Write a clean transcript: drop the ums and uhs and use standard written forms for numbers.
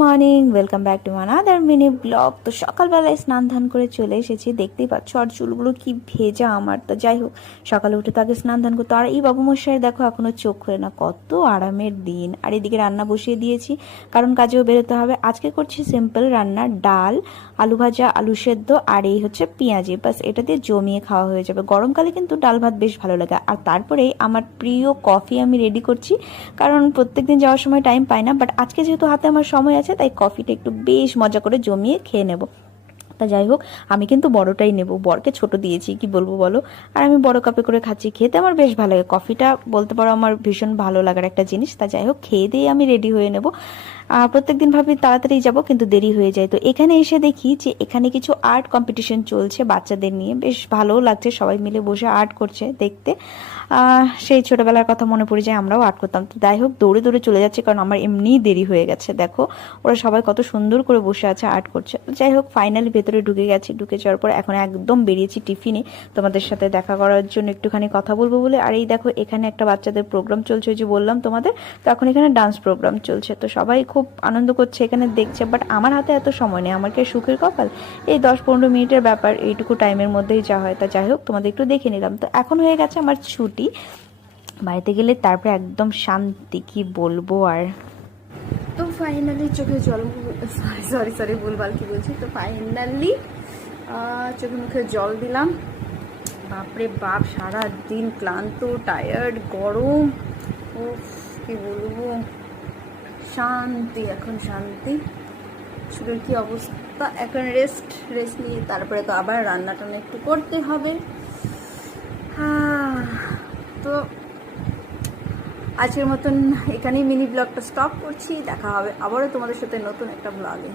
Morning, welcome back to another mini blog. তো সকালবেলায় স্নান ধান করে চলে এসেছি, দেখতেই পাচ্ছ। আর চুলগুলো কি ভেজা আমার। তো যাই হোক, সকালে উঠে তো আগে স্নান ধান করতো। আর এই বাবু মশাই দেখো এখনো চোখ খোলে না, কত আরামের দিন। আর এদিকে রান্না বসিয়ে দিয়েছি, কারণ কাজেও বেরোতে হবে। আজকে করছি সিম্পল রান্না, ডাল, আলু ভাজা, আলু সেদ্ধ, আর এই হচ্ছে পেঁয়াজি। বাস এটা দিয়ে জমিয়ে খাওয়া হয়ে যাবে। গরমকালে কিন্তু ডাল ভাত বেশ ভালো লাগে। আর তারপরেই আমার প্রিয় কফি আমি রেডি করছি, কারণ প্রত্যেকদিন যাওয়ার সময় টাইম পাই না। বাট আজকে যেহেতু হাতে আমার সময় আছে, তাই কফিটা একটু বেশ মজা করে জমিয়ে খেয়ে নেব। তা যাই হোক, আমি কিন্তু বড়টাই নেব, বরকে ছোট দিয়েছি, কি বলবো বলো। আর আমি বড় কাপে করে খাচ্ছি, খেতে আমার বেশ ভালো লাগে কফিটা, বলতে পারো আমার ভীষণ ভালো লাগার একটা জিনিস। তা যাই হোক, খেয়ে দিয়ে আমি রেডি হয়ে নেব। প্রত্যেকদিন ভাবি তাড়াতাড়ি যাব, কিন্তু দেরি হয়ে যায়। তো এখানে এসে দেখি যে এখানে কিছু আর্ট কম্পিটিশন চলছে বাচ্চাদের নিয়ে, বেশ ভালোও লাগছে, সবাই মিলে বসে আর্ট করছে দেখতে। সেই ছোটবেলার কথা মনে পড়ে যায়, আমরাও আর্ট করতাম। তো যাই হোক, দৌড়ে দৌড়ে চলে যাচ্ছে, কারণ আমার এমনিই দেরি হয়ে গেছে। দেখো ওরা সবাই কত সুন্দর করে বসে আছে, আর্ট করছে। তো যাই হোক, ফাইনালি ভেতরে ঢুকে গেছি। ঢুকে যাওয়ার পর এখন একদম বেরিয়েছি টিফিনে, তোমাদের সাথে দেখা করার জন্য, একটুখানি কথা বলবো বলে। আর এই দেখো, এখানে একটা বাচ্চাদের প্রোগ্রাম চলছে, ওই যে বললাম তোমাদের। তো এখন এখানে ডান্স প্রোগ্রাম চলছে, তো সবাই খুব আনন্দ করছে এখানে দেখছে। বাট আমার হাতে এত সময় নেই, আমার কি সুখের কপাল। এই 10-15 মিনিটের ব্যাপার, এইটুকু টাইমের মধ্যেই যা হয়। তা যাই হোক, তোমাদের একটু দেখে নিলাম। তো এখন হয়ে গেছে আমার ছুটি, বাড়িতে গেলে তারপরে একদম শান্তি, কি বলবো আর। তো ফাইনালি চোখে জল, সরি সরি সরি ভুলভাল কি বলছি। তো ফাইনালি চোখে মুখে জল দিলাম। বাপরে বাপ, সারা দিন ক্লান্ত, টায়ার্ড, গরম, ও কি বলবো। শান্তি, এখন শান্তি। চুলের কি অবস্থা, এখন রেস্ট রেস্ট নিয়ে তারপরে তো আবার রান্না টান্না একটু করতে হবে। তো আজকের মতন এখানেই মিনি ব্লগটা স্টপ করছি। দেখা হবে আবারও তোমাদের সাথে নতুন একটা ব্লগে।